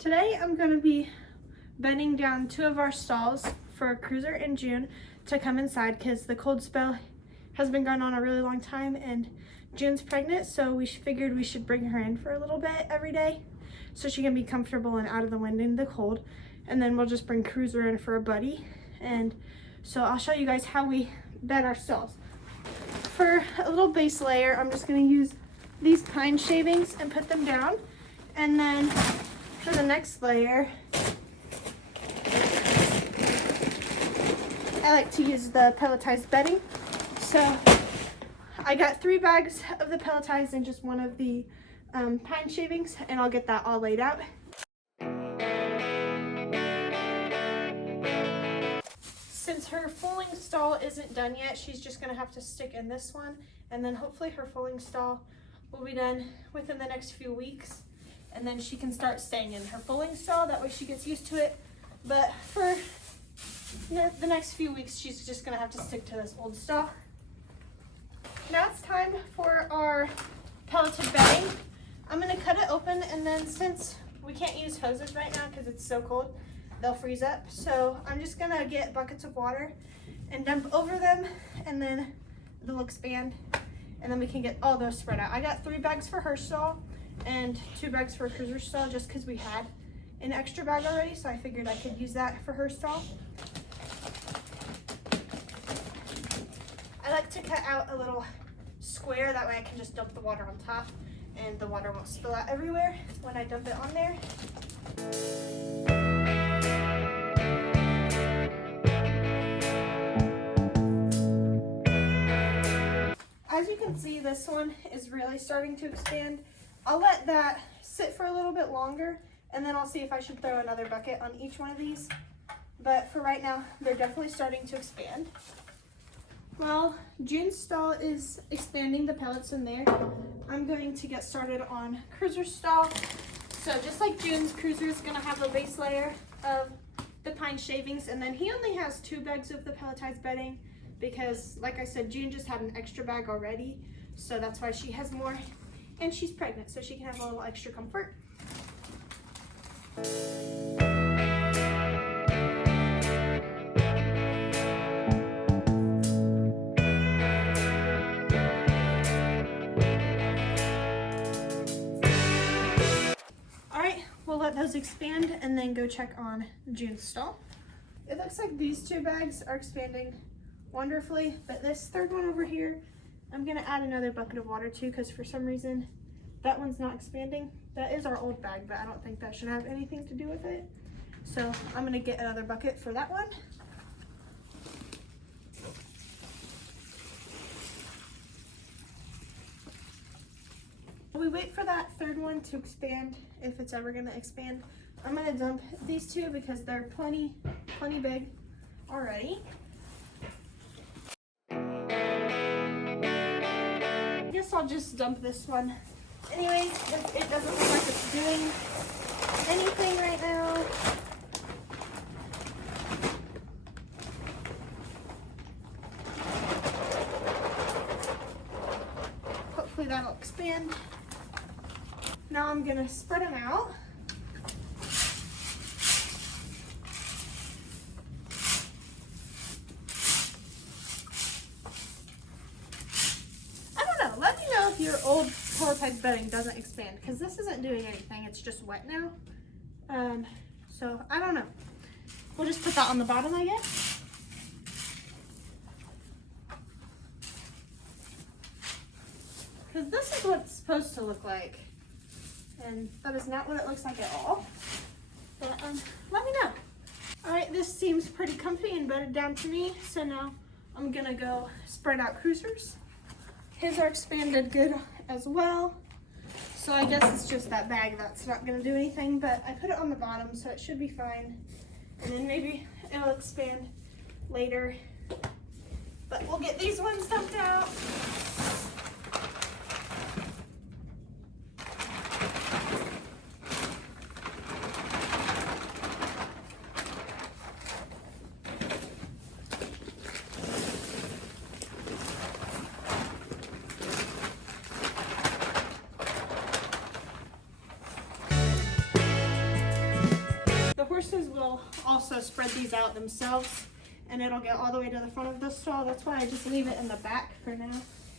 Today I'm going to be bedding down two of our stalls for Cruzer and June to come inside because the cold spell has been going on a really long time and June's pregnant, so we figured we should bring her in for a little bit every day so she can be comfortable and out of the wind in the cold, and then we'll just bring Cruzer in for a buddy. And so I'll show you guys how we bed our stalls. For a little base layer, I'm just going to use these pine shavings and put them down, and then for the next layer, I like to use the pelletized bedding. So I got 3 bags of the pelletized and just one of the pine shavings, and I'll get that all laid out. Since her foaling stall isn't done yet, she's just gonna have to stick in this one, and then hopefully her foaling stall will be done within the next few weeks, and then she can start staying in her foaling stall. That way she gets used to it. But for the next few weeks, she's just gonna have to stick to this old stall. Now it's time for our pelleted bedding. I'm gonna cut it open, and then since we can't use hoses right now because it's so cold, they'll freeze up. So I'm just gonna get buckets of water and dump over them, and then they'll expand, and then we can get all those spread out. I got 3 bags for her stall and 2 bags for Cruzer's stall just because we had an extra bag already, so I figured I could use that for her stall. I like to cut out a little square, that way I can just dump the water on top and the water won't spill out everywhere when I dump it on there. As you can see, this one is really starting to expand. I'll let that sit for a little bit longer, and then I'll see if I should throw another bucket on each one of these. But for right now, they're definitely starting to expand. Well, June's stall is expanding the pellets in there. I'm going to get started on Cruzer's stall. So just like June's, Cruzer is going to have a base layer of the pine shavings, and then he only has 2 bags of the pelletized bedding because, like I said, June just had an extra bag already, so that's why she has more, and she's pregnant, so she can have a little extra comfort. We'll let those expand and then go check on June's stall. It looks like these 2 bags are expanding wonderfully, but this 3rd one over here, I'm gonna add another bucket of water to because for some reason that one's not expanding. That is our old bag, but I don't think that should have anything to do with it. So I'm gonna get another bucket for that one. We wait for that 3rd one to expand, if it's ever gonna expand. I'm gonna dump these 2 because they're plenty big already. I guess I'll just dump this one anyways, if it doesn't look like it's doing anything right now. Hopefully that'll expand. Now I'm gonna spread them out. I don't know, let me know if your old pelletized bedding doesn't expand, because this isn't doing anything, it's just wet now. So I don't know. We'll just put that on the bottom, I guess. Because this is what it's supposed to look like. And that is not what it looks like at all. But let me know. All right, this seems pretty comfy and bedded down to me. So now I'm gonna go spread out Cruzer's. His are expanded good as well. So I guess it's just that bag that's not gonna do anything, but I put it on the bottom, so it should be fine. And then maybe it'll expand later. But we'll get these ones dumped out. they'll also spread these out themselves and it'll get all the way to the front of the stall. That's why I just leave it in the back for now,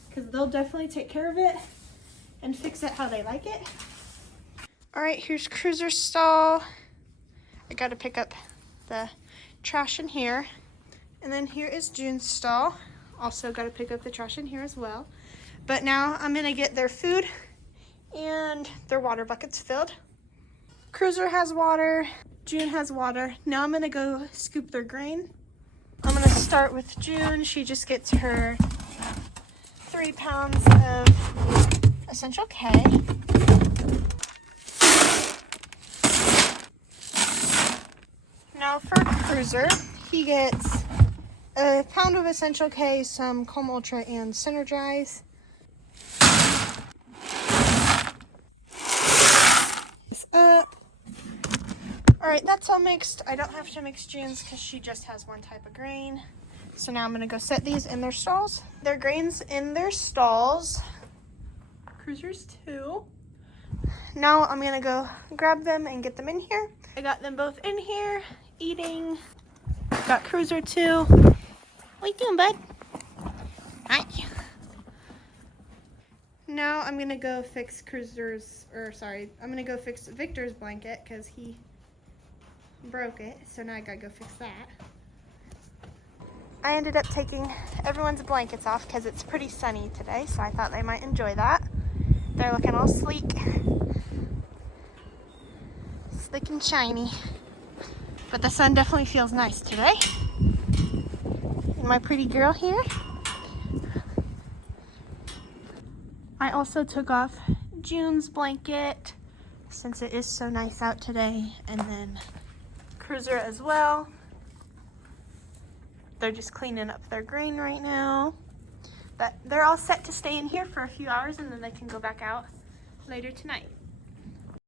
because they'll definitely take care of it and fix it how they like it. All right, here's Cruzer's stall. I got to pick up the trash in here. And then here is June's stall. Also got to pick up the trash in here as well. But now I'm going to get their food and their water buckets filled. Cruzer has water. June has water. Now I'm going to go scoop their grain. I'm going to start with June. She just gets her 3 pounds of Essential K. Now for Cruzer, he gets a pound of Essential K, some Calm Ultra, and Synergize. Alright, that's all mixed. I don't have to mix June's because she just has one type of grain. So now I'm going to go set these in their stalls. Their grain's in their stalls. Cruzer's too. Now I'm going to go grab them and get them in here. I got them both in here, eating. Got Cruzer too. What you doing, bud? Hi. Now I'm going to go fix I'm going to go fix Victor's blanket because he broke it, so now I gotta go fix that. I ended up taking everyone's blankets off because it's pretty sunny today, so I thought they might enjoy that. They're looking all sleek and shiny, but the sun definitely feels nice today. And my pretty girl here. I also took off June's blanket since it is so nice out today, and then Cruzer as well. They're just cleaning up their grain right now. But they're all set to stay in here for a few hours and then they can go back out later tonight.